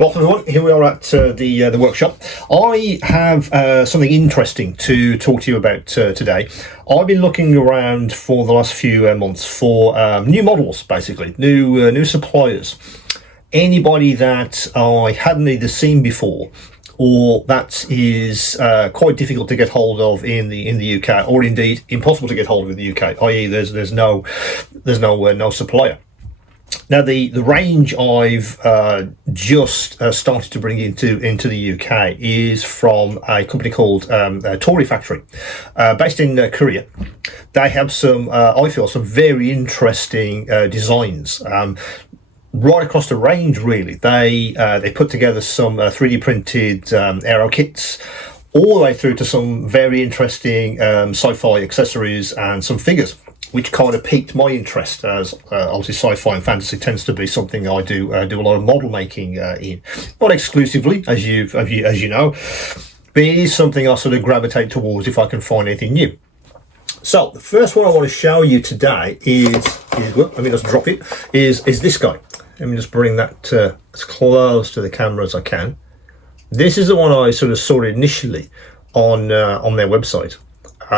Welcome everyone, here we are at the workshop. I have something interesting to talk to you about today. I've been looking around for the last few months for new models, basically, new suppliers. Anybody that I hadn't either seen before or that is quite difficult to get hold of in the UK, or indeed impossible to get hold of in the UK, i.e. there's no supplier. Now, the range I've just started to bring into the UK is from a company called Tory Factory, based in Korea. They have some, I feel, some very interesting designs right across the range. Really, they put together some 3D printed aero kits, all the way through to some very interesting sci-fi accessories and some figures, which kind of piqued my interest, as obviously sci-fi and fantasy tends to be something I do a lot of model making in, not exclusively, as you know, but it is something I sort of gravitate towards if I can find anything new. So the first one I want to show you today is well, let me just drop it. Is this guy? Let me just bring that as close to the camera as I can. This is the one I sort of saw initially on their website.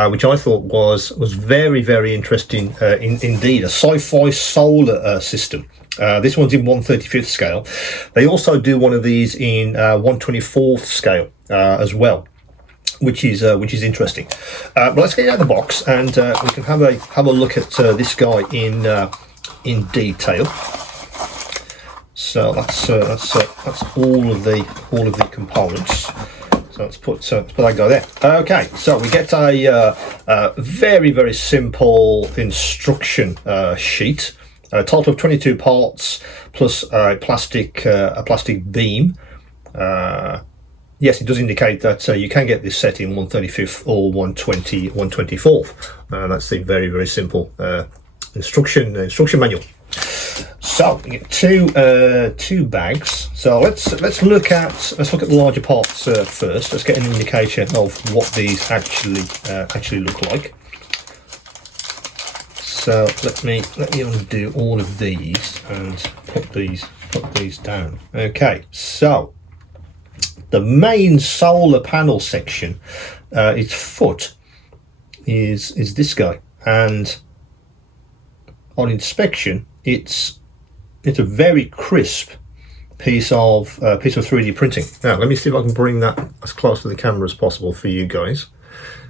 Which I thought was very, very interesting indeed. A sci-fi solar system. This one's in 1/35th scale. They also do one of these in 1/24th scale as well, which is interesting. But let's get it out of the box and we can have a look at this guy in detail. So that's all of the components. So let's put that guy there. Okay, so we get a very, very simple instruction sheet. A total of 22 parts plus a plastic beam. Yes, it does indicate that you can get this set in 1/35th or 1/24th. That's the very, very simple instruction manual. So we get two bags. So let's look at the larger parts first. Let's get an indication of what these actually look like. So let me undo all of these and put these down. Okay, so the main solar panel section, its foot is this guy, and on inspection, it's a very crisp piece of 3D printing. Now, let me see if I can bring that as close to the camera as possible for you guys.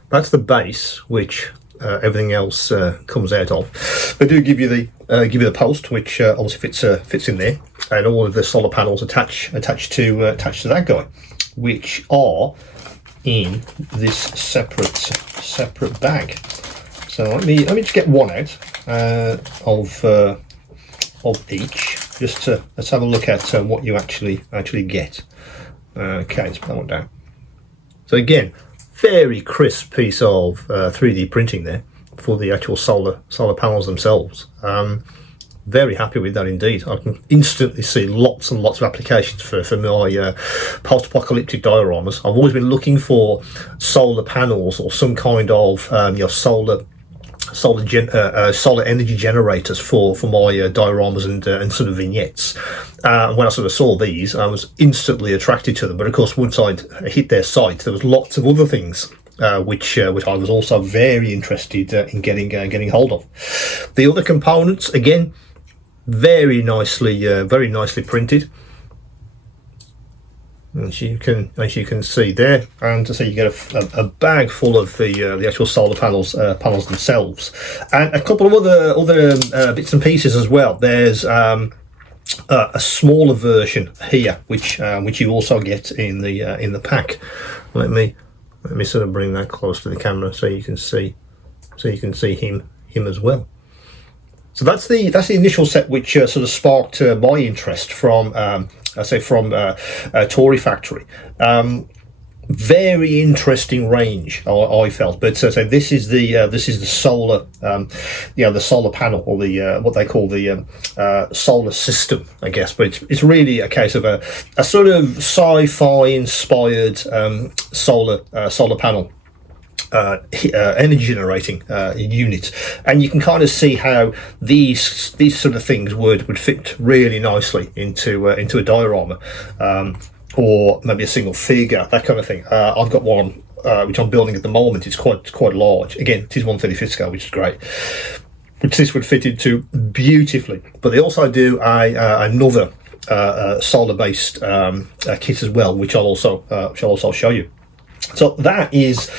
That's the base, which everything else comes out of. They do give you the post, which obviously fits in there, and all of the solar panels attached to that guy, which are in this separate bag. So let me just get one out of each, just to let's have a look at what you actually get. Okay, let's put that one down. So again, very crisp piece of 3D printing there for the actual solar panels themselves. Very happy with that indeed. I can instantly see lots and lots of applications for my post-apocalyptic dioramas. I've always been looking for solar panels or some kind of solar energy generators for my dioramas and sort of vignettes. When I sort of saw these, I was instantly attracted to them. But of course, once I'd hit their site, there was lots of other things which I was also very interested in getting hold of. The other components, again, very nicely printed, as you can see there, and so you get a bag full of the actual solar panels themselves, and a couple of other bits and pieces as well. There's a smaller version here, which you also get in the pack. Let me sort of bring that close to the camera so you can see him as well. So that's the initial set which sort of sparked my interest from Tory Factory. Very interesting range, I felt. But so this is the solar, the solar panel, or the what they call the solar system, I guess. But it's really a case of a sort of sci-fi inspired solar panel. energy generating unit, and you can kind of see how these sort of things would fit really nicely into a diorama, or maybe a single figure, that kind of thing. I've got one which I'm building at the moment. It's quite large. Again, it is 1/35 scale, which is great, which this would fit into beautifully. But they also do another solar based kit as well, which I'll also show you. So that is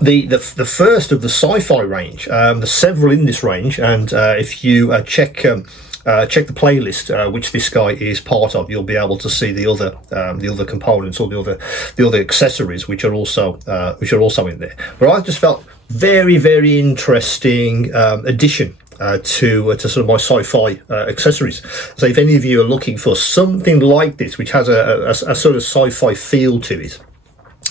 the first of the sci-fi range. There's several in this range, and if you check the playlist which this guy is part of, you'll be able to see the other components, or the other accessories which are also in there. But I just felt very interesting addition to sort of my sci-fi accessories. So if any of you are looking for something like this, which has a sort of sci-fi feel to it,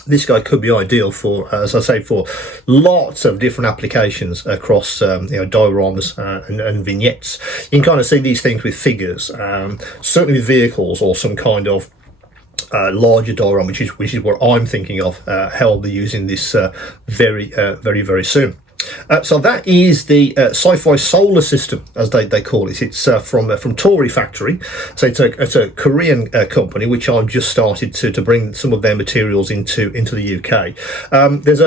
this guy could be ideal for, as I say, for lots of different applications across dioramas and vignettes. You can kind of see these things with figures, certainly with vehicles, or some kind of larger diorama, which is what I'm thinking of, how I'll be using this very soon. So that is the sci-fi solar system, as they call it. It's from Tory Factory. So it's a Korean company, which I've just started to bring some of their materials into the UK. There's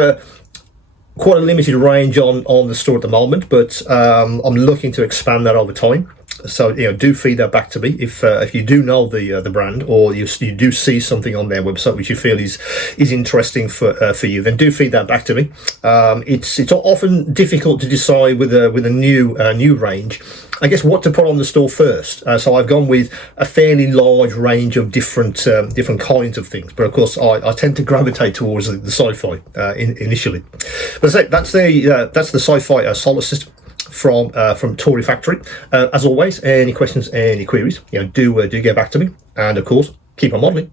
quite a limited range on the store at the moment, but I'm looking to expand that over time. So do feed that back to me if you do know the brand, or you do see something on their website which you feel is interesting for you, then do feed that back to me. It's often difficult to decide with a new range, I guess, what to put on the store first. So I've gone with a fairly large range of different kinds of things, but of course I tend to gravitate towards the sci-fi initially. But that's the sci-fi solar system from Tory Factory. As always, any questions, any queries, do get back to me, and of course, keep on modelling.